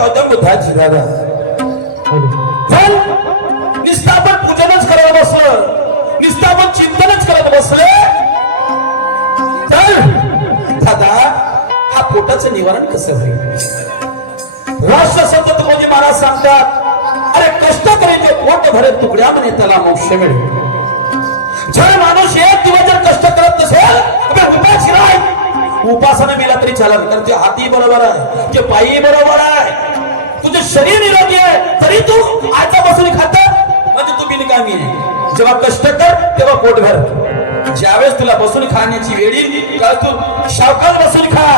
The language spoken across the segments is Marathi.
गौतम बुद्धाची दादा पण निस्तापन पूजनच करत बसलं, निस्तापन चिंतनच करत बसले तर दादा हा पोटाचं निवारण कसं होईल? राष्ट्र संत तुकोजी महाराज सांगतात, अरे कष्ट करायचे पोट भरे तुकड्या म्हणे त्याला मोक्ष मिळेल. जर माणूस एक दिवस जर कष्ट करत नसेल उपाशी राह, उपासना मिळाला तरी चालेल, कारण ते हाती बरोबर आहे, ते पायी बरोबर आहे, तुझे शरीर निरोगी आहे तरी तू आता बसून खात म्हणजे तू बिनकामी आहे. जेव्हा कष्ट कर तेव्हा पोट भर. ज्यावेळेस तुला बसून खाण्याची वेळ येईल तू सावकाश बसून खा,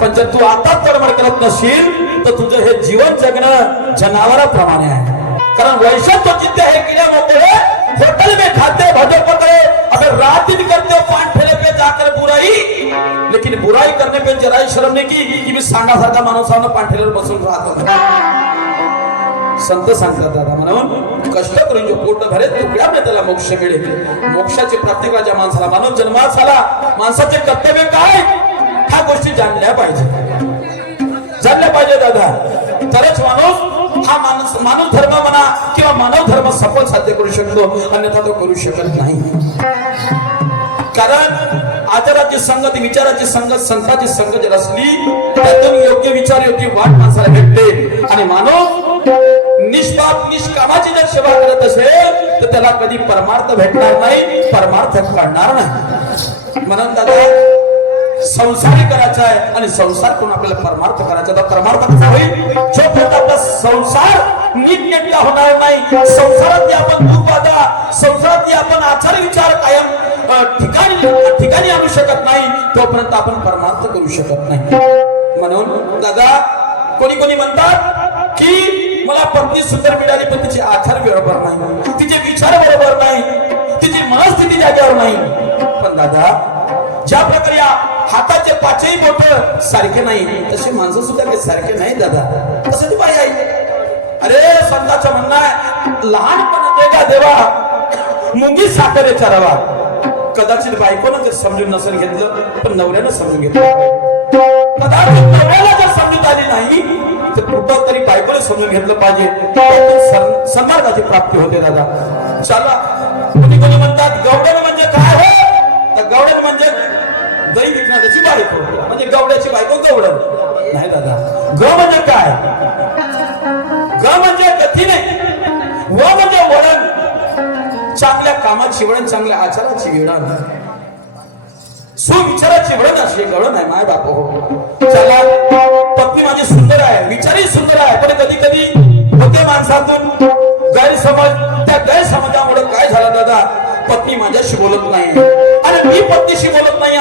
पण जर तू आता तडमड करत नशील तर तुझं हे जीवन जगणं जनावराप्रमाणे आहे. कारण वैश्य तो जिद्द है कीड़े मकोड़े होटल में खाते भजो पकड़े, अगर रात दिन करते हो पान ठेले पे जाकर बुराई, लेकिन बुराई करने पे जरा शर्म नहीं की मी सांगासारखा माणसानं पान ठेल्यावर बसून राहतो. संत सांगतात दादा म्हणून कष्ट करून जो पोट भरेल तुकड्यामध्ये त्याला मोक्ष मिळेल. मोक्षाची प्राप्ती ज्या माणसाला मानव जन्मास आला, माणसाचे कर्तव्य काय ह्या गोष्टी जाणल्या पाहिजे, जाणल्या पाहिजे दादा. तरच माणूस हा मानव धर्म म्हणा किंवा मानव धर्म सफल साध्य करू शकतो, अन्यथा तो करू शकत नाही. कारण आचाराची संगत, विचाराची संगत, संतांची संगत जर असली त्यातून योग्य विचार योग्य वाट माणसाला भेटते. आणि मानव निष्पाप निष्कामाची जर सेवा करत असेल तर त्याला कधी परमार्थ भेटणार नाही, परमार्थ कळणार नाही. म्हणून दादा संसारी करायचा आहे आणि संसार करून आपल्याला परमार्थ करायचा. तर परमार्थ कसा होईल? जोपर्यंत आपला संसार नीटनेटका होणार नाही, संसारात आपण दुःखबाधा, संसारात आपण आचार विचार कायम ठिकाणी आणू शकत नाही, तोपर्यंत आपण परमार्थ करू शकत नाही. म्हणून दादा कोणी म्हणतात की मला पत्नी सुंदर मिळाली पण तिचे आचार बरोबर नाही, तिचे विचार बरोबर नाही, तिची मनस्थिती जागेवर नाही. पण दादा ज्या प्रकारे हाताचे पाचही बोट सारखे नाही तसे माणसं सुद्धा काही सारखे नाही दादा. तसं ती बाई आहे. अरे संतांचं म्हणणं आहे लहानपण का देवा मुंगी साखरेचा रवा. कदाचित बायकोनं जर समजून नसेल घेतलं पण नवऱ्यानं समजून घेतलं, कदाचित नवऱ्याला जर समजून आली नाही तर कुठं तरी बायकोने समजून घेतलं पाहिजे, सन्मार्गाची प्राप्ती होते दादा. चला कोणी म्हणतात गवडण म्हणजे काय हो? तर गवडण म्हणजे दही विकणाऱ्याची बायको, म्हणजे गवड्याची बायको गवडण नाही दादा. ग म्हणजे काय? ग म्हणजे गती नाही, व म्हणजे वळण, चांगल्या कामाची वळण, चांगल्या आचाराची वळण, सुविचाराची वळण अशी गवडण आहे माय बाप हो. चला पत्नी माझी सुंदर आहे, विचारही सुंदर आहे, पण कधी कधी होते माणसातून गैरसमज. त्या गैरसमजामुळे काय झालं दादा, पत्नी माझ्याशी बोलत नाही आणि मी पत्नीशी बोलत नाही,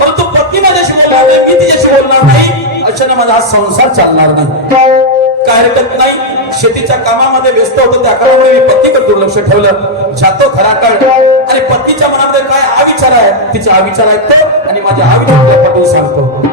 परंतु पत्नी माझ्याशी बोलणार नाही, मी तिच्याशी बोलणार नाही, अशाने माझा हा संसार चालणार नाही. काय हरकत नाही, शेतीच्या कामामध्ये व्यस्त होतो त्या काळामध्ये मी पत्नीकडे दुर्लक्ष ठेवलं, जातो खरा काळ आणि पत्नीच्या मनामध्ये काय अविचार आहे तिचा अविचार ऐकतो आणि माझ्या अविचार पटवून सांगतो.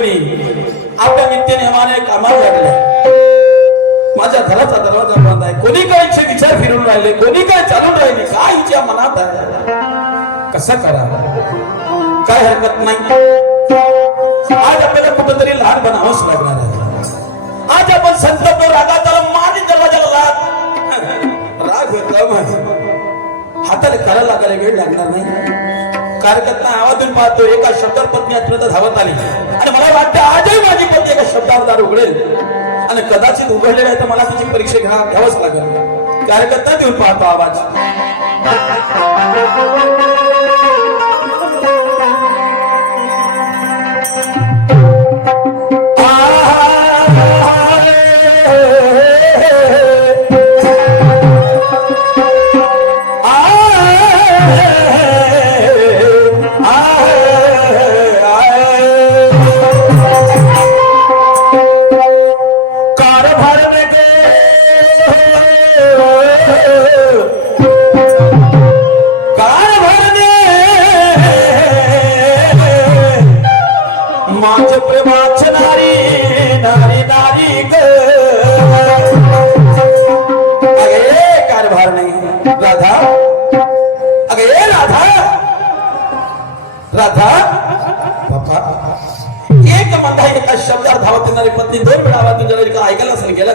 कोणी आपल्या नित्यनेमाने कामाला लागले. माझ्या घराचा दरवाजा बंद आहे. कोणी काय इच्छे विचार फिरून राहिले, कोणी काय चालून राहिले, काय हिच्या मनात आहे, कसं करा, काय हरकत नाही. आज आपल्याला कुठंतरी लहान बनावंच लागणार आहे. आज आपण संतप्त रागात आला, माझी दरवाजाला राग हाताला करायला लागायला वेळ लागणार नाही. कार्यकर्ता आवाजून पाहतो, एका शब्दावर पत्नी अत्यंत धावत आली आणि मला वाटतं आजही माझी पत्नी एका शब्दावर दार उघडेल आणि कदाचित उघडलेलं आहे तर मला तिची परीक्षा घ्यावंच लागेल. कार्यकर्ता देऊन पाहतो आवाज. शब्दावर धावत येणारी पत्नी दोन वेळा आवाज देऊन का ऐकायला असेल गेला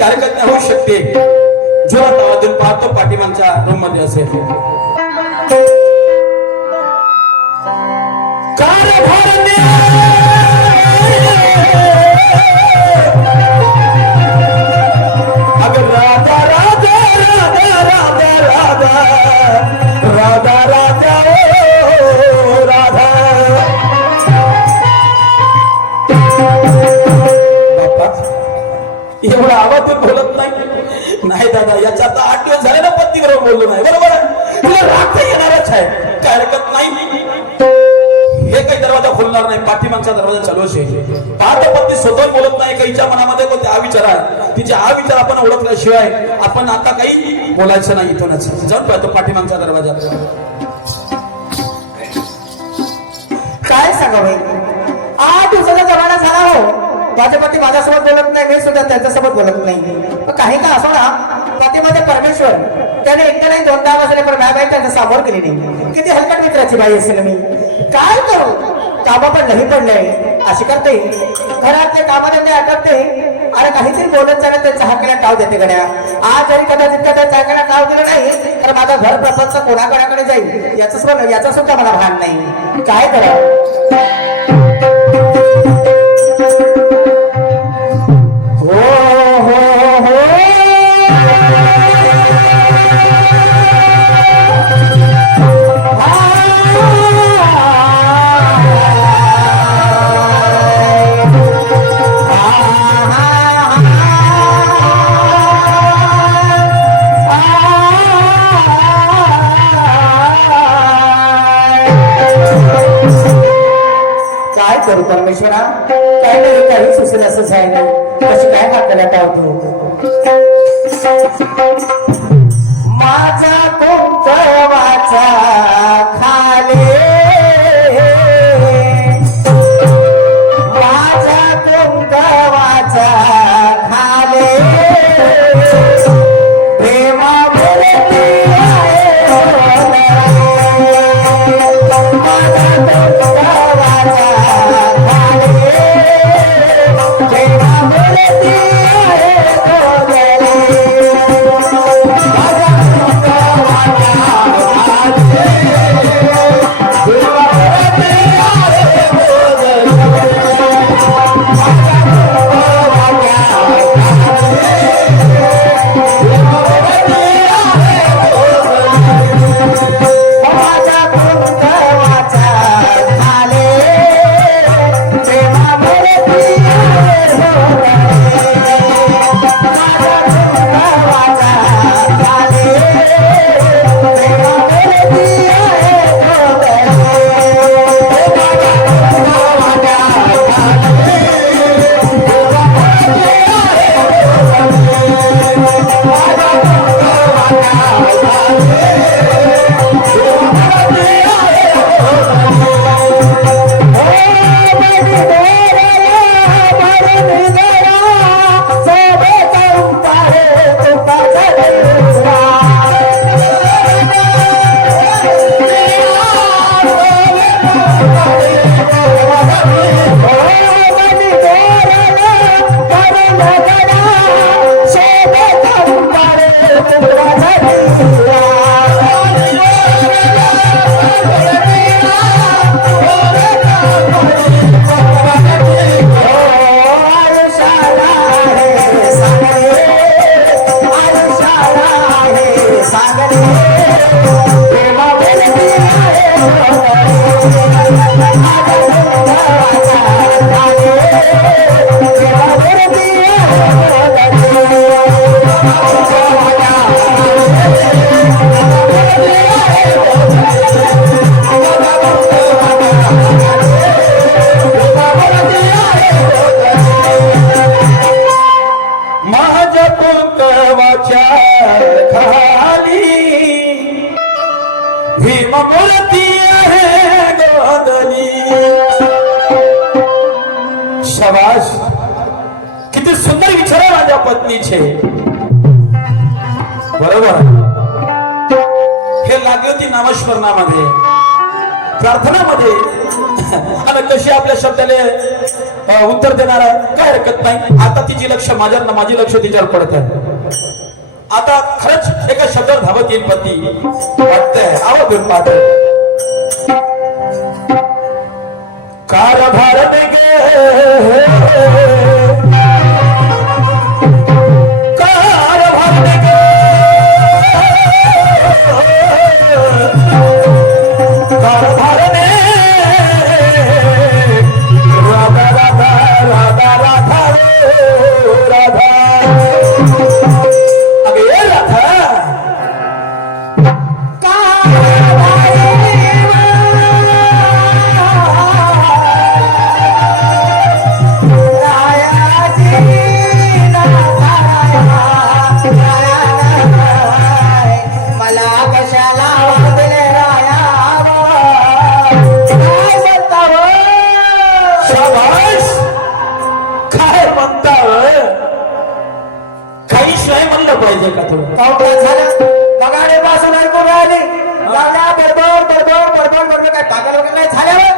कार्यकर्ता होऊ शकते. जोरात आवाज देऊन पाहतो पाठीमागच्या रूम मध्ये असेल. राधा राधा राधा राधा राधा राधा राधा राधा. एवढा आवाज बोलत नाही दादा, याच्या आता 8 दिवस झाले ना पत्नी बरोबर बोललो नाही. बरोबर आहे, तुला राग तर येणारच आहे, काय हरकत नाही. हे काही दरवाजा खोलणार नाही, पाठीमागचा दरवाजा चालू असेल. पाहता पत्नी स्वतः बोलत नाही, काहीच्या मनामध्ये कोणते हा विचार आहे, तिचे हा विचार आपण ओळखल्याशिवाय आपण आता काही बोलायचं नाही. इथूनच जाऊन पाहतो पाठीमागचा दरवाजा. काय सांगावे, 8 दिवसाचा जमाना झाला हो. माझे पती माझ्यासोबत बोलत नाही, मी सुद्धा त्यांच्यासोबत बोलत नाही. काही का असो ना, पतीमध्ये परमेश्वर त्याने एकदा नाही दोनदा बसले, पण माझ्या बाई त्यांचा सामोर केली नाही. किती हलकट मित्राची बाई असेल मी, काय करू, कामा पण नाही पडलंय अशी करते, घरातले कामाधंदे आटपते आणि काहीतरी बोलत चालत त्यांच्या हाकेला टाव देते गड्या. आज जरी कदाचित त्यांच्या हाकेला टाव दिलं नाही तर माझा घर प्रपंच कोणाकोणाकडे जाईल याचा सुद्धा मला भान नाही. काय करा. करू परमेश्वरा, काही नाही काही सुचेल असंच आहे ना, कशी काय हाताला टावतो. माझा कुंकवाचा खाले, माझा कुंकवाचा खाले, प्रेमा बोलती आहे माझा शाबाश, किती सुंदर विचार आहे माझ्या पत्नीचे. बरोबर, हे लागली होती नामस्मरणामध्ये, प्रार्थनामध्ये. आणि कशी आपल्या शब्दाला उत्तर देणार आहे, काय हरकत नाही. आता तिची लक्ष माझ्यावर, माझी लक्ष तिच्यावर पडत आहे. आता खरंच एका शब्दावर धावत येईल पती वाटतंय. आवाज देऊन पाहतो. कारभार दे गे, कारभार दे गे, कारभार दे, राधा राधा राधा राधा रे राधा. अगे ये राधा, मला कशाला वादले राया शाबास, काय म्हणता काही शिवाय म्हणलं पाहिजे का थोडं. झालं बघाडे पासून ऐकून राहिले लावल्या बडबड बडबड बडबड बडबड. काय पागल वगैरे नाही झाल्यावर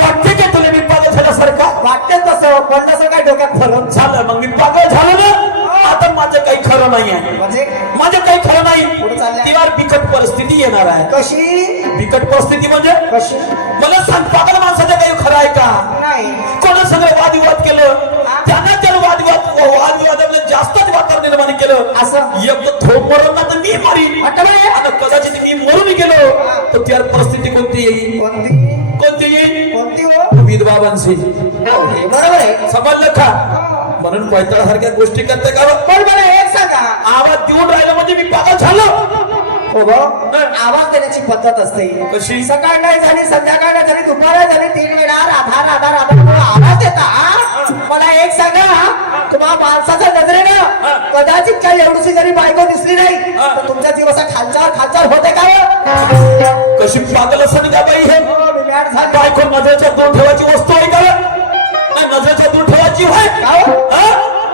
वाटते का तुला मी पागल झाल्यासारखा? वाटते तसं पण तसं काय डोक्यात भरून झालं, मग मी पागल झालो ना. आता माझं काही खरं नाही आहे, म्हणजे माझं काही खरं नाही. पुढे चाललंय? तिला बिकट परिस्थिती येणार आहे. कशी बिकट परिस्थिती म्हणजे कशी मला सांग, पागल माणसाचं काही खरं आहे का? नाही कोणा सगळं वादविवाद केलं, त्यांना त्यानं वादविवादामध्ये जास्तच वातावरण निर्माण केलं. असं एक तर थोप मरण ना तर मी मारीन, वाटतंय? आणि कदाचित मी मरून गेलो तर त्यावर परिस्थिती कोणती येईल? कोणती कोणती येईल? कोणती हो विधवा बनशी. हे बरोबर आहे. समजलं का? म्हणून पैताळासारख्या गोष्टी करते का? पण मला एक सांगा, आवाज देऊन राहिलं म्हणजे मी पागल झालो. हो गं? आवाज देण्याची पद्धत असते. कशी? सकाळ नाही झाली, संध्याकाळ नाही झाली, दुपार नाही झाली, 3 वेळा राधा राधा राधा म्हणून आवाज देता. मला एक सांगा, तुम्हा माणसाच्या नजरेनं कदाचित काही एवढीशी जरी बायको दिसली नाही तर तुमच्या जीव असा खालचार खालचार होते का हो? कशी पागल असं का बाई? हे हो, मी मॅड झालो. बायको नजरेच्या दूर ठेवायची वस्तू आहे का? नाही, नजरेच्या दूर ठेवायची होय. का हो?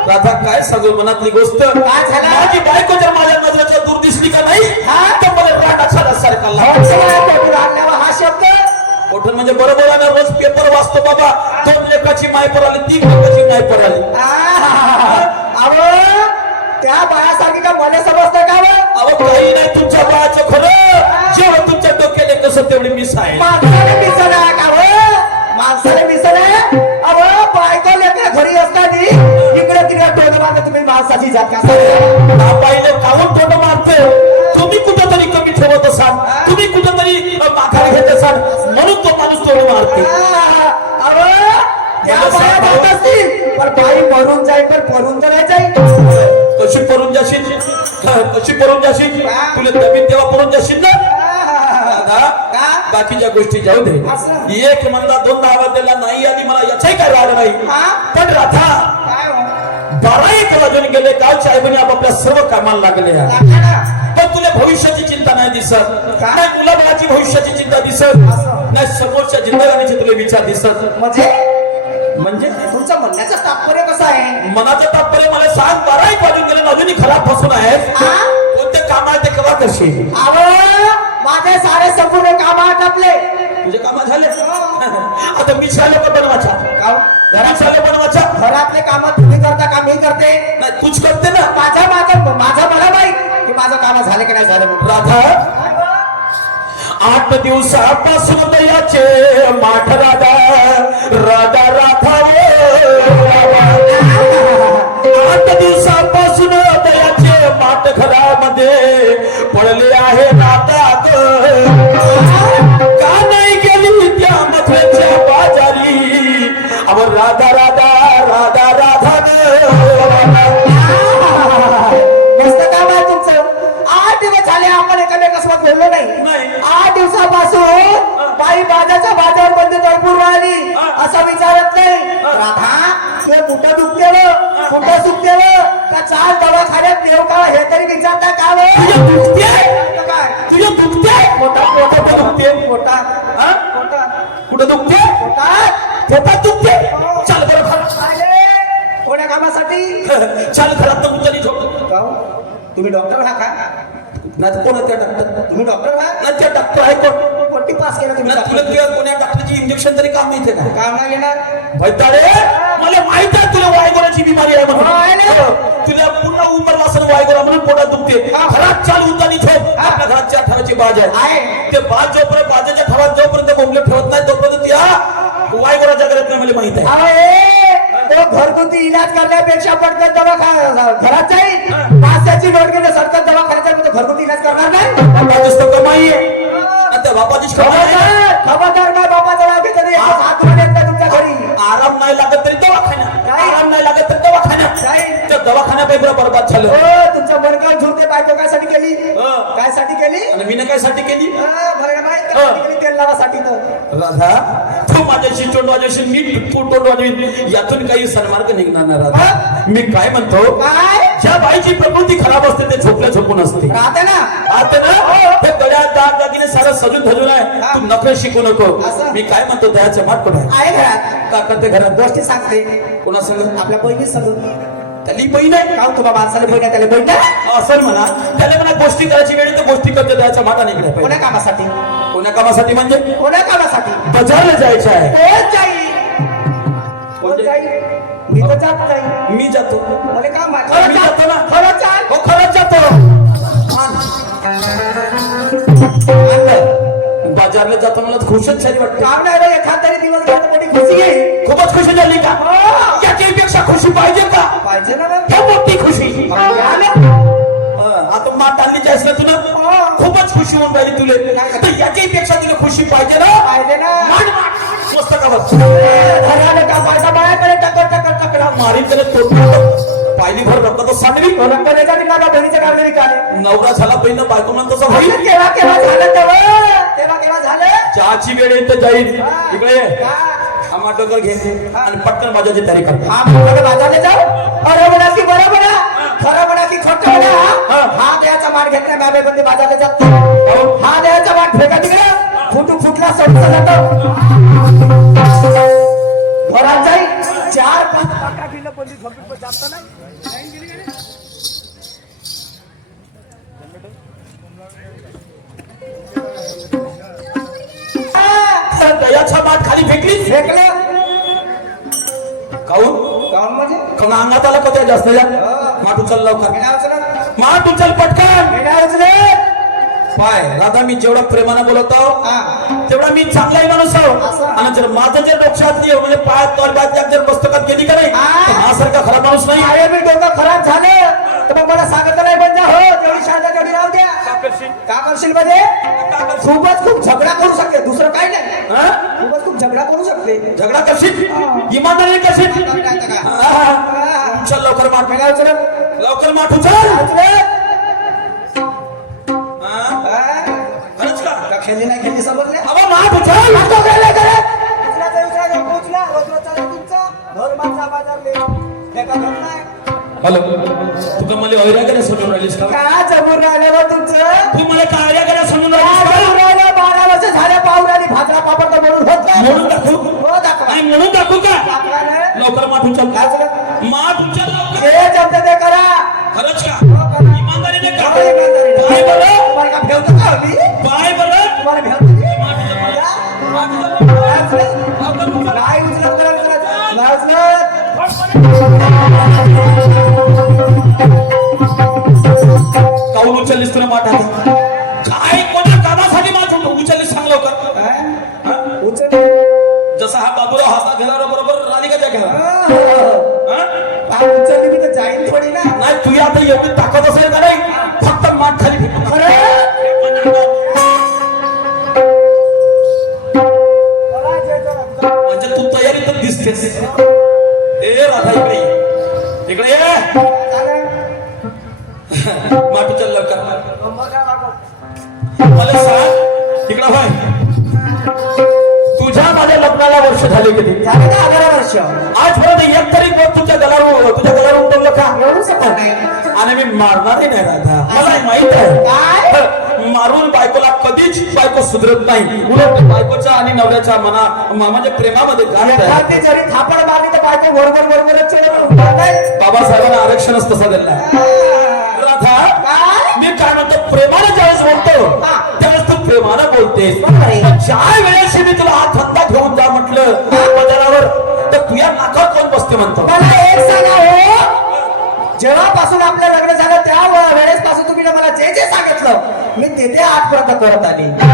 राधा काय सांगू मनातली गोष्ट. काय झालं? माझी बायको जर माझ्या नजरेच्या दूर दिसली का नाही तर मला राग सारखा हो, लागतो. तुम्हाला कोठून आणल्यावर हा शब्द कोठून म्हणजे बरोबर आहे ना. रोज पेपर वाचतो बाबा. 2 लेखाची मायपर आली, 3 लेखाची मायपर आली. अहो त्या बायासारखी का मला समजतं का हो? अहो काही नाही तुमच्या बाळाचं खरं. जेव्हा तुमच्या डोक्याने कसं तेवढी मिस आहे. माणसाने मिसळ आहे का हो? माणसाने मिसळ आहे. अहो बायको लेकरं घरी असताना इकडे तिकडे टोन मारत तुम्ही माणसाची जात का? पाहिले काहून तोंड मारते. तुम्ही कुठेतरी कमी ठेवत असाल, तुम्ही कुठेतरी माघार घेत असाल, म्हणून तो माणूस तोंड मारते. अहो त्या बाया जात असतील पण बाई मरून जाईल, पण पडून तर नाही जाईल. कशी पडून जाशील? कशी पडून जाशील? तुला नवीन तेव्हा पडून जाशील ना. का? बाकीच्या गोष्टी जाऊ दे. असं? एक म्हणता 2 आवाज दिला नाही आणि मला याचाही काय राग नाही. पण राधा काय हो? 12-1 वाजून गेले, गावच्या आईबणी आपापल्या सर्व कामाला लागले. लाकडा. पण तुला भविष्याची चिंता नाही दिसत, का? नाही मुलाबाळाची भविष्याची चिंता दिसत, असं? नाही समोरच्या जिंदगानीचे तुला विचार दिसत. म्हणजे तुमचं म्हणण्याचं तात्पर्य कसं आहे? मनाचं तात्पर्य मला सांग. 12-1 वाजून गेले, अजूनही खराब फसून आहे. कोणते काम आहे ते केव्हा करशील? माझे सारे संपूर्ण काम आटपले. तुझे काम झाले. आता मी झालो का बनवाचा? घरात झालं बनवाचा? घरातले काम तुम्ही करता का मी करते? नाही तूच करते ना. माझं मला माहित की माझं काम झालं की नाही झालं म्हणून. राधा 8 दिवसापासून दयाचे माठ राधा राधा राधा राधा. 8 दिवसापासून दयाचे माठ घरामध्ये पडले आहे राधा. का नाही गेली त्या मथुरेच्या बाजारी? अव राधा राधा राधा राधा. मस्त काम आहे तुमचं. 8 दिवस झाले आपण एकामेकासोबत बोललो नाही. 8 दिवसापासून बाई बाजाच्या बाजार मध्ये भरपूर राहिली असं विचारत नाही. राधा तुझे कुठं दुखते व कुठं सुखते व का चाल दवाखान्यात देव का हे तरी विचारता का व? काय तुझ्या दुखते पोटा दुखते. पोटात हा? पोटात कुठं दुखते? पोटात पोटात दुखते. चल तुम्ही डॉक्टर व्हा का? नाही तर कोण त्या डॉक्टर तुम्ही डॉक्टर व्हा? नाही त्या डॉक्टर आहे कोण कोणती पास केलं तुम्ही? नाही तुला तुझ्या कोण्या डॉक्टरची इंजेक्शन तरी काम माहिती आहे का काम नाही येणार? भैतारे मला माहित आहे तुला वायगोराची बिमारी आहे हो, आहे ना. म्हणून तुला पूर्ण उमर वासन वायगोरा म्हणून पोटात दुखते हा. घरात चालू होता आणि झोप आपल्या घरात 4 ठराची बाज आहे आहे. ते बाज जोपर्यंत बाजाच्या ठरात जोपर्यंत बोंबले ठेवत नाही तोपर्यंत त्या वायगोराच्या घरात नाही मला माहित आहे अरे तो घरगुती इलाज करण्यापेक्षा पटकन दवाखाना घरात जाईल 500ची नोट घेऊन सरकार दवाखान्यात तो घरगुती इलाज करणार नाही. बापाचीच तर कमाई आहे आणि त्या बापाचीच कमाई आहे. खबरदार नाही बाबाचा नाव घेतलं नाही. हात धुवून येत नाही तुमच्या घरी. आराम नाही लागत तरी दवाखाना नाही. आराम नाही लागत तरी दवाखाना नाही. त्या दवाखान्यापैकी बरबाद झालं हो, तुमचं मनकाव झुरते बायको काय साठी केली? हं. काय साठी केली? आणि मी काय साठी केली भरणं माहित काय साठी केली? तेल लावासाठी तर. राधा तू माझ्याशी तोंड वाजवशील मी तू तोंड वाजवीन यातून काही सन्मार्ग निघणार नाही राधा मी काय म्हणतो काय? ज्या बाईची प्रकृती खराब असते ते झोपल्या झोपून असते राहते ना? आता ना ते गड्यात दाग दागिने सारं सजून धजून आहे तू नखरे शिकू नको असं? मी काय म्हणतो दयाचं माठ कुठे आहे? आहे घरात. का करते घरात गोष्टी सांगते कोणा सांग आपल्या बहिणीच सांगून. त्याली बहीण आहे का तुम्हा माणसाला बहिण आहे, त्याला बहीण आहे? असं म्हणा त्याला म्हणा गोष्टी करायची वेळी तर गोष्टी करते दयाचा माटा निघल्या कोण्या पाहिजे कामासाठी? कोण्या कामासाठी म्हणजे कोण्या कामासाठी? बजारला जायचं आहे कोण जाईल? कोण जाईल? मी तर जात नाही. मी जातो मला काम आहे. खरंच जातो ना खरंच आहे. हो खरंच जातो बाजारला जातो मला खुशच झाली वाटते काम नाही रे, एखाद तरी दिवस गेला तर मोठी खुशी येईल. खूपच खुशी झाली का हो. याच्यापेक्षा खुशी पाहिजे का पाहिजे ना मग? क्या मोठी खुशी या ना. आता मात आणली जायस ना तुला हो. खूपच खुशी होऊन राहिली तुले तर याच्यापेक्षा तुला खुशी पाहिजे ना पाहिजे ना. मांड, मांड. मस्त का बघ घराला का बायका बायाकडे टकर टकर टकरा. मारी त्याला तोड पाहिली भर रक्त सांगली रंगलेचा किल्ला का बहिणीच्या गावले विकाले. नवरा झाला बहीण बायको म्हणतो तसं होईल केव्हा केव्हा झालं तेव्हा केव्हा झालं? चहाची वेळ येईल तर जाईल इकडे ये. हा. हा माटोकर घे आणि पटकन माझ्याची तयारी कर हा म्हणतो बाजारला जाऊ. अरे म्हणा की बरं म्हणा, खरं म्हणा की खोटं म्हणा. हा द्यायचा मान घेत नाही मॅबे बंदी बाजारला जात नाही. हा द्यायचा मान फेका तिकडे फुटला सोडता जातो. घरात जाईल 4-5 टाका किलो बंदी झोपी पण जास्त नाही. दयाचा माठ खाली फेकलीच फेकलं काऊन काऊन म्हणजे काऊन अंगात आला कधी जास्त जा माठ उचल लवकर मेढा उचलत माठ उचल पटकन मेढा उचलत. पाय राधा मी जेवढा प्रेमानं बोलतो हा. तेवढा मी चांगलाही माणूस आहो असं? आणि जर माझं जर डोक्यात नाही म्हणजे पायात तोलबाद जर पुस्तकात गेली का नाही हा. तर माझ्यासारखा खरा माणूस नाही अरे मी डोकं खराब झालं तर मग मला सांगत नाही बंद हो तेवढी शाळा तेवढी राहू द्या. का करशील मध्ये खूपच खूप झगडा करू शकते दुसरं काही नाही. हा? खूपच खूप झगडा करू शकते. झगडा करशील इमानदारी करशील चल लवकर माठ मेढा उचलत लवकर माठ उचल उचलत. हा? खरंच का का खेळली नाही खेळली समजले. अबा माठ उचल उचला रोज रोज चालला तुमचा धर्माचा बाजार ले एका घर नाही. हॅलो तुका मला ऐर्याकडे सोडून राहिलीस का का जमून राहिलं बा तुमचं? तू मला का ऐर्याकडे सोडून का राहिलीस का जमून राहिलं? 12 वर्ष झाले पाहुण्याने भाजरा पापड तर म्हणून होत नाही. म्हणून दाखवू हो दाखवा. आणि म्हणून दाखवू का दाखवा ना. लवकर माठ उचल काय झालं? माठ उचल लवकर जे जमतं ते करा. खरंच का हो करा. इमानदारीने का हो, इमानदारीने. पाय बरं तुम्हाला का भेवतो का आम्ही? पाय बरं तुम्हाला भेवतो की? माठ उचल या. माठ उचल काय उचलत? लवकर उचल नाही उचलत करा उचलत. नाही उचलत. काऊन उचललीस तुला माठ आधी काय कोणत्या कामासाठी माठ उचललीस सांग लवकर काय? हा? उचल. जसा हा बाबूराव हाता घेणार बरोबर राधिकाच्या घेणार हा? हा, उचलली मी तर जाईन थोडी ना. नाही तुझी आता एवढी ताकद असेल का नाही फक्त माठ खाली फेकून टाक. म्हणजे तू तयारी तर दिसतेस ए राधा इकडे ये. इकडे ये माठ उचल लवकर मला सांग इकडे होय तुझ्या माझ्या लग्नाला वर्ष झाले किती झाले का 11 वर्ष? आजपर्यंत एक तरी बोट तुझ्या गलावर उठवलं का एवढं सकत नाही. आणि मी मारणारही नाही राधा मला माहित आहे काय? मारून बायकोला कधीच बायको सुधरत नाही उलट बायकोच्या आणि नवऱ्याच्या म्हणजे प्रेमामध्ये गाठ आहे एखादी जरी थापड मारली तर बायको बरोबरच चढत बाबासाहेबांना आरक्षणच तसं दिलं आहे राधा बोलतेस बरोबर आहे. पण ज्या वेळेस मी तुला हा धंदा घेऊन जा म्हटलं बाजारावर तर तुझ्या नाकात कोण बसते म्हणतो मला एक सांगा हो, जेव्हापासून आपलं लग्न झालं त्या वेळेस पासून तुम्ही मला जे जे सांगितलं मी ते आजपर्यंत करत आली, पण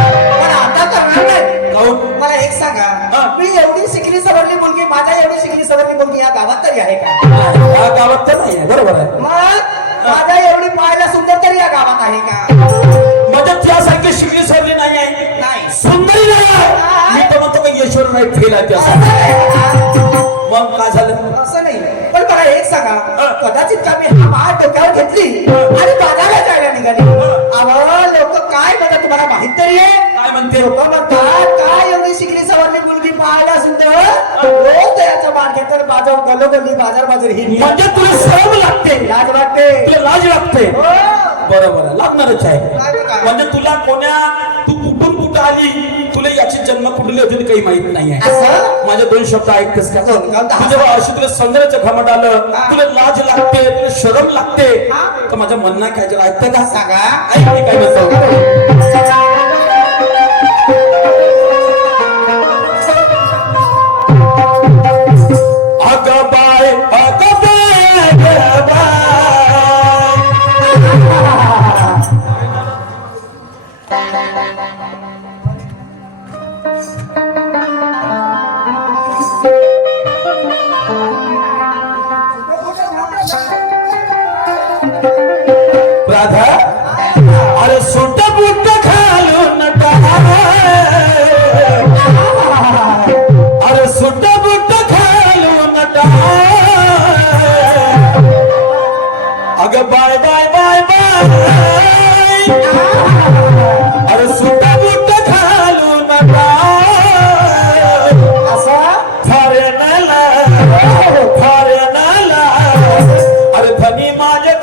आता करणार नाही. काहून? मला एक सांगा, हा. मी एवढी शिकली सवरली मुलगी, माझ्या एवढी शिकली सवरली मुलगी या गावात तरी आहे का? या गावात तर नाही आहे बरोबर आहे मग माझ्या एवढी पाहायला सुंदर तरी या गावात आहे का? म्हणजे तुझ्यासारखी शिकली सरली नाही आहे नाही. सुंदरी नाही आहे मी तर म्हणतो का यशोर नाही फेल आहे असं त्यासाठी. नाही. मग काय झालं असं नाही, पण मला एक सांगा, हा. कदाचित का मी हा माळ डोक्यावर घेतली आणि बाजाराला जायला निघाली, अहो लोक काय म्हणतात तुम्हाला माहित तरी आहे? काय म्हणते लोक म्हणतात काय एवढी शिकली सवरली मुलगी पाहायला सुंदर, रोज त्याचा मान घेतात बाजार गलोगली बाजार बाजार ही म्हणजे तुला शरम लागते लाज वाटते. तुला लाज लागते हो. बरोबर आहे लागणारच आहे काय ते काय? म्हणजे तुला कोण्या तू कुठून कुठं आली तुला याची जन्म कुठली अजून काही माहित नाही आहे असं? माझे दोन शब्द ऐकतेस का दोन का? दहा. तू जेव्हा अशी तुला सौंदर्याचं घमट आलं हा. तुला लाज लागते तुला शरम लागते हा. तर माझं म्हणणं काय जरा ऐकतं का सांगा. ऐक मी काय म्हणतो अगं बाय अगं बाय अगं बाय राधा अरे सुट बुट घालून अरे सुट बुट घालून अगं बाय बाय बाय बाय अरे सुट बुट घालून असं? फरेनाला अरे धनी माझ्या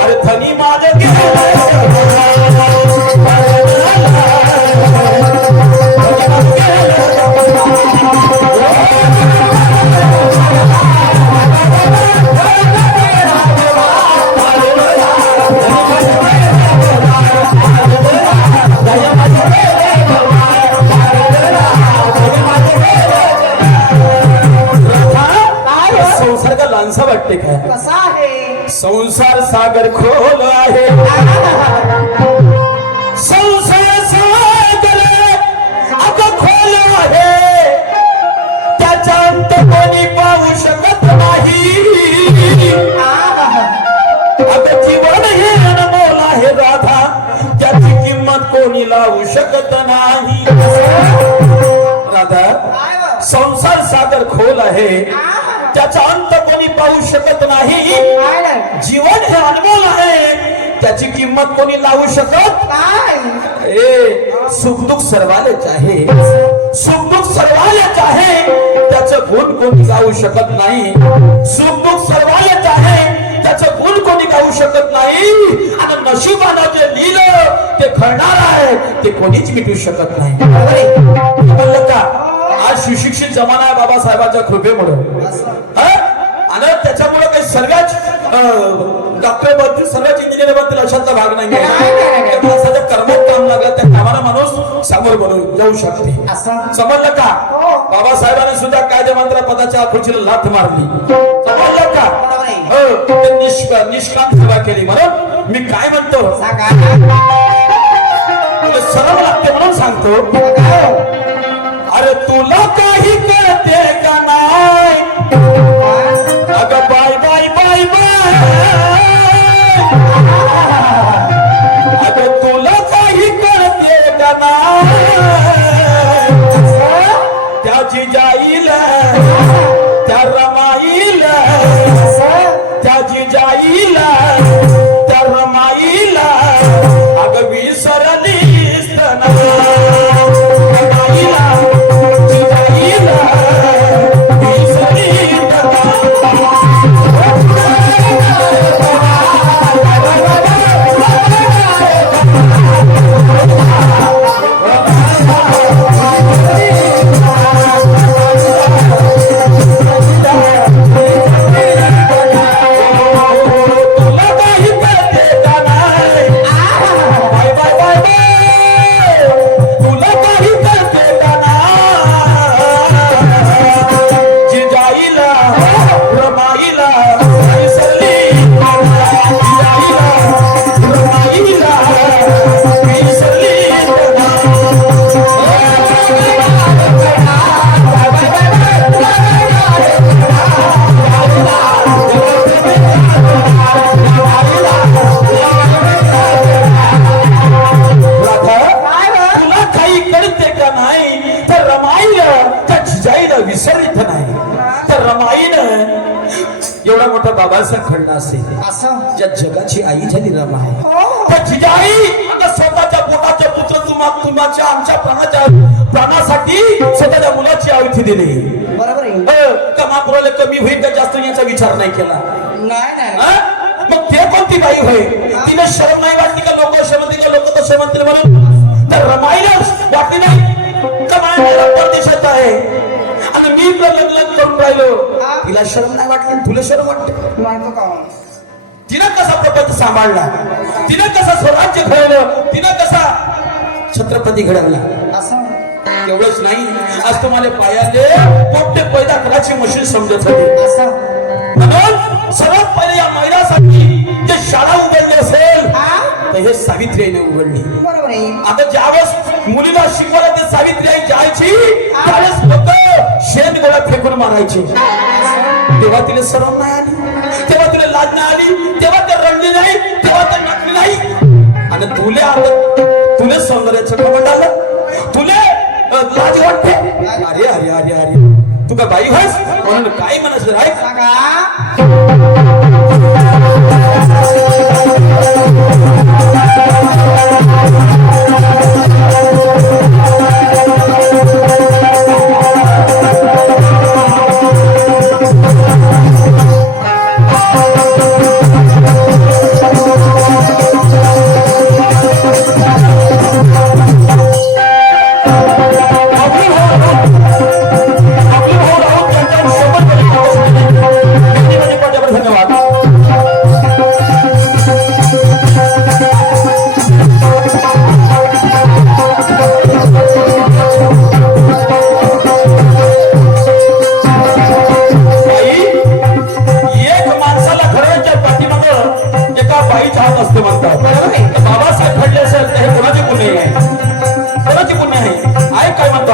अरे धनी माझ्या संसार का लांसा वाटते काय कसा आहे? संसार सागर खोल आहे संसार सागर अगं खोल आहे त्याचा अंत कोणी पाहू शकत नाही अगं जीवन हे अनमोल आहे राधा ज्याची किंमत कोणी लावू शकत नाही राधा काय व? संसार सागर खोल आहे त्याचा अंत कोणी पाहू शकत नाही काय नाही? जीवन हे अनमोल आहे त्याची किंमत कोणी लावू शकत काय? ए सुख दुःख सर्वालेच आहे सुख दुःख सर्वालेच आहे त्याचं गुण कोणी गाऊ शकत नाही सुख दुःख सर्वालेच आहे त्याचं गुण कोणी गाऊ शकत नाही आणि नशिबानं जे लिहिलं ते घडणार आहे ते कोणीच मिटू शकत नाही म्हणलं का आज सुशिक्षित जमाना आहे बाबासाहेबांच्या कृपेमुळे आणि त्याच्यामुळे काही सर्वच डॉक्टर बनतील सर्वच इंजिनियर बनतील अशातला भाग नाही माणसाच्या कर्मात काम लागलं त्या कामाला माणूस समोर बनवू जाऊ शकते असं? समजलं का बाबासाहेबांनी सुद्धा कायदे मंत्र पदाच्या खुर्चीला लाथ मारली समजलं का बरोबर आहे. हो ते निष्काम सेवा केली म्हणून मी काय म्हणतो सांगा. तुला शरम लागते म्हणून सांगतो काय हो? अरे तुला काही कळते का नाही अगं बाय बाय बाय बाय अगं तुला काही कळते का नाही त्याची जाईल अगं विसरलीस ना रमाईला जिजाईला विसरीत विसरित नाही तर रमाईनं एवढा मोठा बाबासाहेब खंड असेल असं ज्या जगाची आई झाली रमाई हो त्या जिजाई आता स्वतःच्या पोटाचे पुत्र तुमच्या आमच्या प्राणासाठी स्वतःच्या मुलाची आहुती दिली बरोबर आहे कमापुराला कमी होईल तर जास्त याचा विचार नाही केला नाही मग ते कोणती बाई होय तिने शरम नाही वाटली का लोक श्रीमंती का लोक तर श्रीमंती म्हणून तर रमाईला वाटली नाही कमाई परदेशात आहे आणि मी लग्न करून राहिलो तिला शरम नाही वाटली तुला शरम वाटते तिनं कसा प्रपंच सांभाळला तिनं कसा स्वराज्य घडवलं तिनं कसा छत्रपती घडवला असं एवढंच नाही आज तुम्हाला पायाले पोपटे पैदा करायची मशीन समजत होती असं म्हणून सर्वात पहिले या महिलांसाठी जे शाळा उघडली असेल तर हे सावित्री आईने उघडली बरोबर आहे आता ज्यावेळेस मुलीला शिकवायला ते सावित्री आई जायची त्यावेळेस लोक शेण गोळा फेकून मारायचे तेव्हा तिने शरम नाही आली तेव्हा तिने लाज नाही आली तेव्हा ते रंगली नाही तेव्हा ते नकली नाही आणि तुले आता तुले सौंदर्याचं घमंड आलं तुले लाज वाटते अरे अरे अरे अरे तू का बाई होस म्हणून काय म्हणायचं राय बाबासाहेब घडले असेल तर हे कोणाचे पुण्य आहे कोणाचे पुण्य आहे काय म्हणतो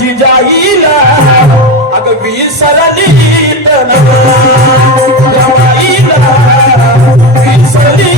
जिजाईला अगं विसरली रमाईला विसरली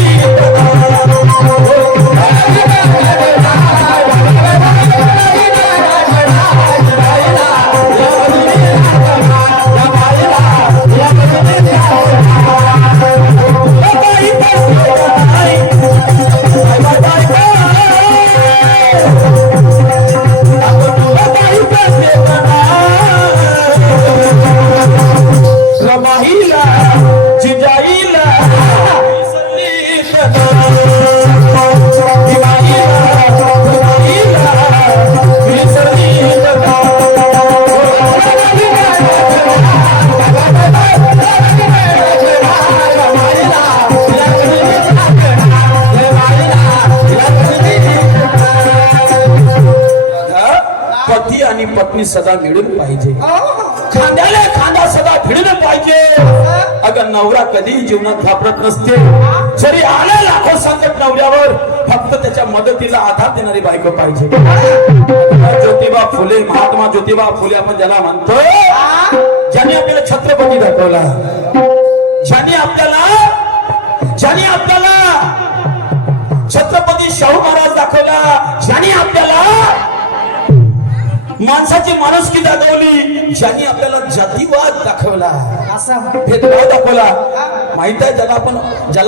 पती आणि पत्नी सदा मिळून पाहिजे, हो. खांद्याला खांदा सदा भिडलं पाहिजे. अगं नवरा कधी जीवनात घाबरत नसते, जरी आले लाखो संकट नवऱ्यावर, फक्त त्याच्या मदतीला आधार देणारी बायको पाहिजे. ज्योतिबा फुले, महात्मा ज्योतिबा फुले आपण ज्याला म्हणतो, ज्यांनी आपल्याला छत्रपती दाखवला, ज्यांनी आपल्याला छत्रपती शाहू महाराज दाखवला, ज्यांनी आपल्याला माणसाची माणुसकी दाखवली, ज्यांनी आपल्याला जातीवाद दाखवला, असं भेदभाव दाखवला. माहित आहे ज्याला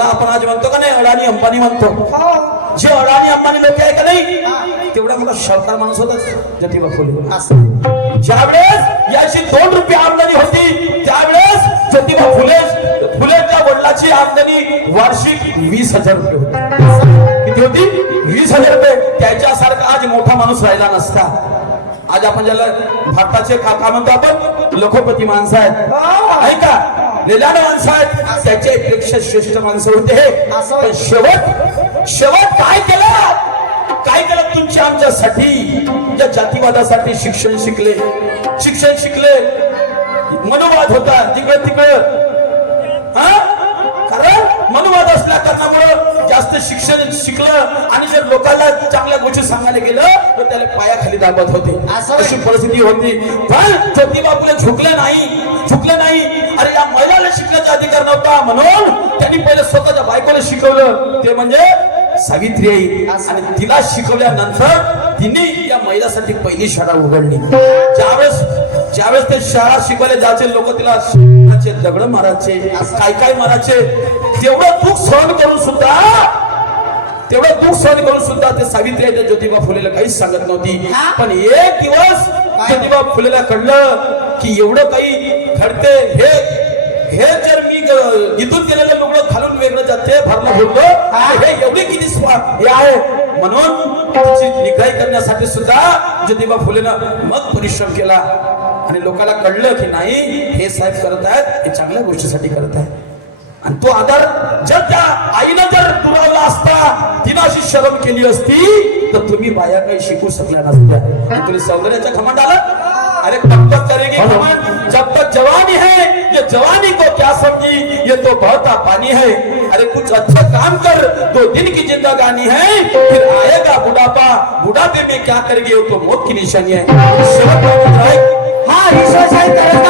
आपण आज म्हणतो का नाही, अडाणी अंबानी म्हणतो. हो. जे अडाणी अंबानी लोक आहे का नाही, तेवढा मोठा सरकार माणूस होता ज्योतिबा फुले. असं ज्यावेळेस याची 2 रुपये आमदनी होती, त्यावेळेस ज्योतिबा फुलेच्या वडिलाची आमदनी वार्षिक 20,000 रुपये होती. किती होती? 20,000 रुपये. त्याच्यासारखा आज मोठा माणूस राहिला नसता. आज आपण ज्याला भारताचे काका म्हणतो, आपण लखोपती माणसं आहेत, आहे का, लेलाड माणसं आहेत, त्याच्यापेक्षा श्रेष्ठ माणसं होते हे. पण शेवट काय केलं तुमच्या आमच्यासाठी, या जातीवादासाठी शिक्षण शिकले, मनोवाद होता तिकडं, कारण मनोवाद असल्या कारणामुळे जास्त शिक्षण शिकलं, आणि जर लोकांना चांगल्या गोष्टी सांगायला गेलं तर त्याला पायाखाली दाबत होते. अशी परिस्थिती होती. पण ज्योतिबा फुले झुकले नाही. अरे या महिलाला शिकण्याचा अधिकार नव्हता, म्हणून त्यांनी पहिले स्वतःच्या बायकोला शिकवलं, ते म्हणजे सावित्री आई. आणि तिला शिकवल्यानंतर तिने या महिलासाठी पहिली शाळा उघडली. ज्यावेळेस ते शाळा शिकवले जायचे, लोक तिला दगड मारायचे, काय मारायचे. तेवढं दुःख सहन करून सुद्धा ते सावित्री आई ज्योतिबा फुलेला काहीच सांगत नव्हती. पण एक दिवस ज्योतिबा फुलेला कळलं की एवढं काही घडते, हे जर मी इथून केलेलं लुगडं घालून वेगळं जाते, भरलं बोलतो, हे एवढी किती हे आहे. म्हणून तिची निग्रही करण्यासाठी सुद्धा ज्योतिबा फुलेनं मग परिश्रम केला. आणि लोकांना कळलं की नाही, हे साहेब करत आहेत, हे चांगल्या गोष्टीसाठी करत आहेत. आणि तो आधार जर त्या आईनं जर दुरावला असता, तिनं अशी शरम केली असती, तर तुम्ही बाया काही शिकू शकल्या नसत्या. तुम्ही सौंदर्याच्या घमंड आला. अरे कब तक करेगी घमंड, जब तक जवानी है, ये जवानी को क्या समझी, ये तो बहता पानी है. अरे कुछ अच्छा काम कर, 2 दिन की जिंदगानी है, फिर आएगा बुढ़ापा, बुढ़ापे में क्या करेगी, वो तो मौत की निशानी है. हा विश्वासाही करत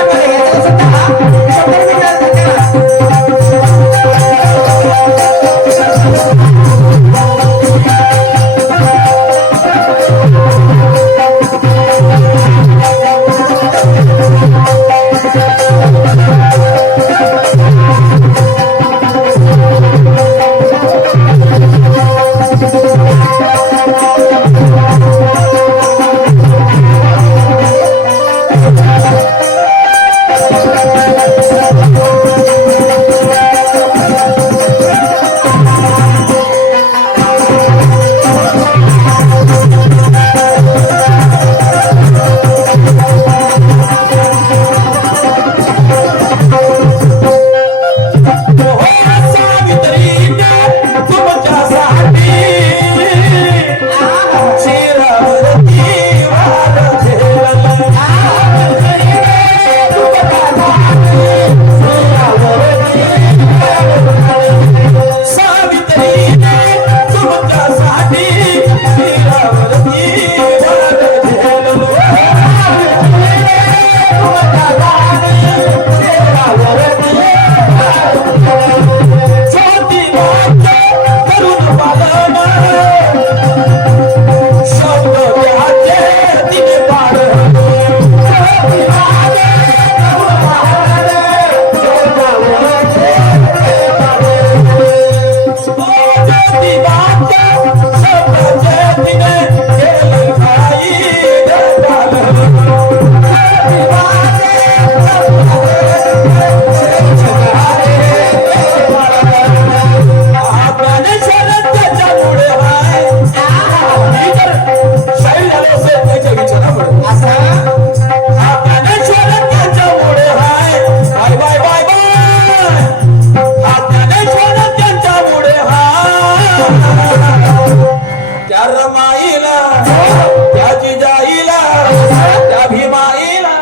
त्या भीमाईला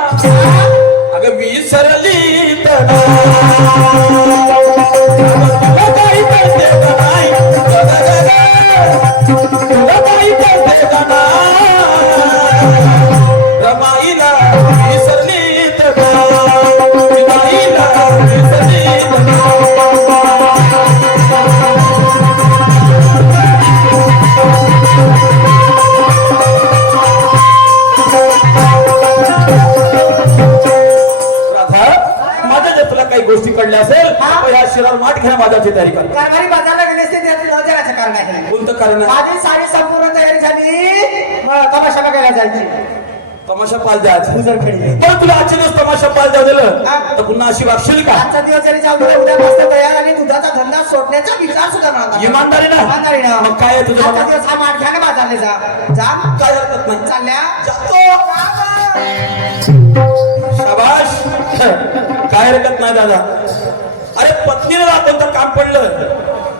अगं विसरली तर तुला काही कळते का नाही तुला काही कळते का नाही रमाईला विसरली तर भीमाईला विसरली माझ्या जर तुला काही गोष्टी कळल्या असेल तर या शिरावर माठ घेण्या माझ्याची तयारी कर कारभारी बाजारला गेले असते त्याचं न जाण्याचं कारण आहे कोणतं कारण आहे माझी सारी संपूर्ण तयारी झाली मग तमाशा बघायला जायची तमाशा पाल द्यायचा गुजर खेळली पण तुला आजच्या दिवस तमाशा पाल द्यावं दिलं हा. तर पुन्हा अशी वागशील का आजचा दिवस जरी जाऊ दिला उद्या मस्त तयार आणि दुधाचा धंदा सोडण्याचा विचार सुद्धा नव्हता इमानदारी ना इमानदारी ना मग काय आहे तुझं आजचा म्हणणं? दिवस हा माठ घ्या ना बाजारला जा काय हरकत नाही चालल्या शाबाश काय हरकत नाही दादा अरे पत्नीला कोणतं काम पडलं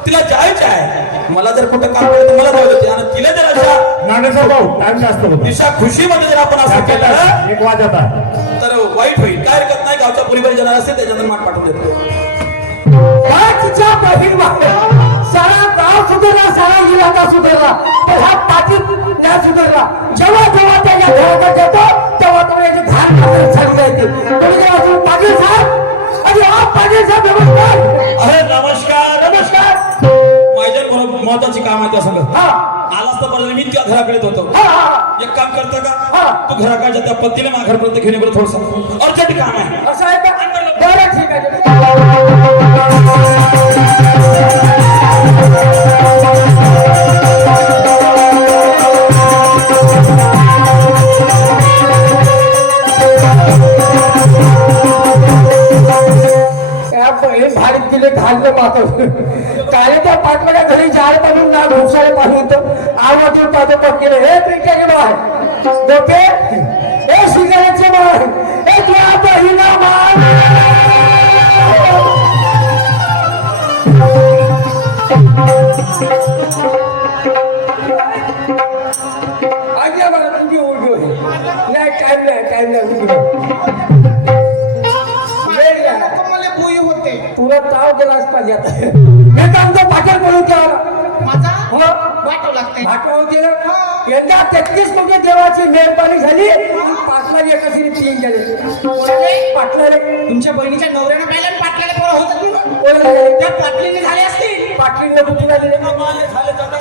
तिला जायचं आहे मला जर कुठं काम पडलं तर मला जाऊ देते आणि तिला जर अशा नागेश्वर भाऊ टाइम जास्त होतो दिशा खुशीमध्ये जर आपण असं केलं एक वाजत आहे तर वाईट होईल काय हरकत नाही गावच्या पुरीवर जाणार असेल त्याच्यानंतर माठ पाठवून देतो तिच्या बहीण सारा गाव सुधारला सारा इलाका सुधारला पण हा पाटील नाही सुधारला जेव्हा जेव्हा त्याच्या घरात येतो तेव्हा तो याची धार चालू जायचे पाटील साहेब अरे हा पाटील साहेब नमस्कार अरे नमस्कार नमस्कार माझ्या महत्वाची काम आहे त्या सगळं हा आलास तर बरं मी त्या घराकडे होतो हा हा एक काम करता का हा. तू घराकडच्या त्या पत्नीला माघारपर्यंत घेऊन बरं थोडस अर्जंट काम आहे असं आहे का बरं ठीक आहे बहीण भाडीत गेले घाललं मागं काय त्या पाटलाच्या घरी जाळ पाडून ना घुसाळे पाडून आवडून पाहतो पक्केले हे पिक्चर गेलो आहे डोके हे सिगारेटचे मार हे तुला बहिणा मार आज्ञा मला तुझी उडी होईल नाही टाइम नाही वेळ झाला. तुला ताव गेलाच पाहिजे आता हे काम तो पाठर करून केला माझा वाटू लागते भाटवाव केलं यंदा 33 म्हणजे देवाची मेहरबानी झाली पाटला एका सिरी 3 झाले पाटला तुमच्या बहिणीच्या नवऱ्यानं पाहिलं आणि पाटलाला पोरं होत त्या पाटलीने झाले असतील पाटलीने बुद्धी झाली झाले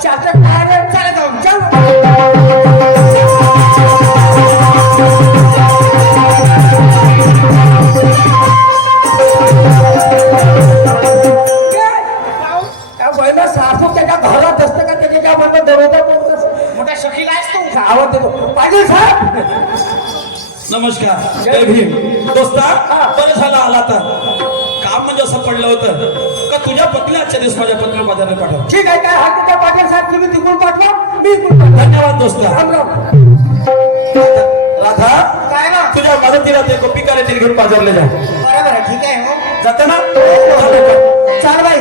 चालत काय चालेल जाऊन चल बहिणा सासू त्याच्या घरात असतं का त्याच्या त्या बरोबर दरवाजा मोठा शकील आहेस तू आवाज देतो पाटील साहेब नमस्कार जय भीम दोस्ता बरं झालं आला तर काम म्हणजे असं पडलं होतं का तुझ्या पत्नी आजच्या दिवस माझ्या पत्नीला बाजारात पाठव ठीक आहे काय हात त्या पाटील साहेब तुम्ही तिकडून पाठवा मी इकडून पाठवा धन्यवाद दोस्ता राम राम. राधा काय ना तुझ्या मदतीला ते गोपिकाला घेऊन बाजारला जा बरोबर आहे ठीक आहे हो जाताना चाल बाई